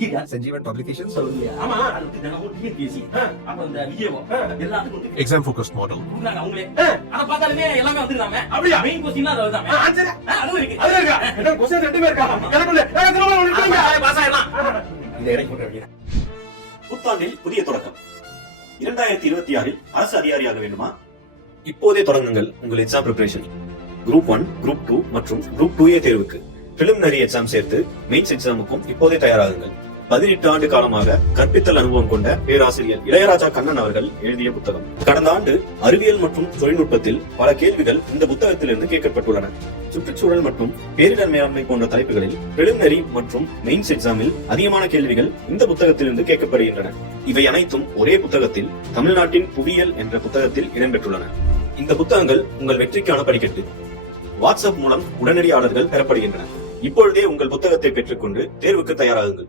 Sanjeevan Publications. ஆமா அது வந்து தினமும் டிஎன்பிஎஸ்சி அப்புறம் இந்த விஏஓ எல்லாத்துக்கும் Exam focused model. கொடுக்குறாங்க அவங்களே. அத பார்த்தாலுமே எல்லாமே வந்துருக்காமே. அப்படியே மெயின் கொஸ்டின்லாம் அது வருதாமே. ஆன்சர் அதுவும் இருக்கு. அது இருக்கா? என்ன கொஸ்டின் ரெண்டுமே இருக்கா? எனக்குள்ள திரும்ப நிறுத்துங்க. பாஸ் ஆயிடலாம். இத இறக்கி போட்டு வைங்க. புத்தாண்டில் புதிய தொடக்கம். 2026 அரசு அதிகாரியாக வேண்டுமா? இப்போதே தொடங்குங்கள் உங்கள் எக்ஸாம் ப்ரிப்பரேஷன். குரூப் 1, குரூப் 2 மற்றும் குரூப் 2A தேர்வுக்கு பிலிமினரி எக்ஸாம் சேர்த்து மெயின்ஸ் எக்ஸாமுக்கும் இப்போதே தயாராகுங்கள். 18 ஆண்டு காலமாக கற்பித்தல் அனுபவம் கொண்ட பேராசிரியர் இளையராஜா கண்ணன் அவர்கள் எழுதிய புத்தகம். கடந்த ஆண்டு அறிவியல் மற்றும் தொழில்நுட்பத்தில் பல கேள்விகள் இந்த புத்தகத்திலிருந்து கேட்கப்பட்டுள்ளன. சுற்றுச்சூழல் மற்றும் பேரிடர் மேலாண்மை போன்ற தலைப்புகளில் பிலிமினரி மற்றும் மெயின்ஸ் எக்ஸாமில் அதிகமான கேள்விகள் இந்த புத்தகத்திலிருந்து கேட்கப்படுகின்றன. இவை அனைத்தும் ஒரே புத்தகத்தில் தமிழ்நாட்டின் புவியியல் என்ற புத்தகத்தில் இடம்பெற்றுள்ளன. இந்த புத்தகங்கள் உங்கள் வெற்றிக்கான படிக்கட்டு. வாட்ஸ்அப் மூலம் உடனடி ஆர்டர்கள் பெறப்படுகின்றன. இப்பொழுதே உங்கள் புத்தகத்தை பெற்றுக்கொண்டு தேர்வுக்கு தயாராகுங்கள்.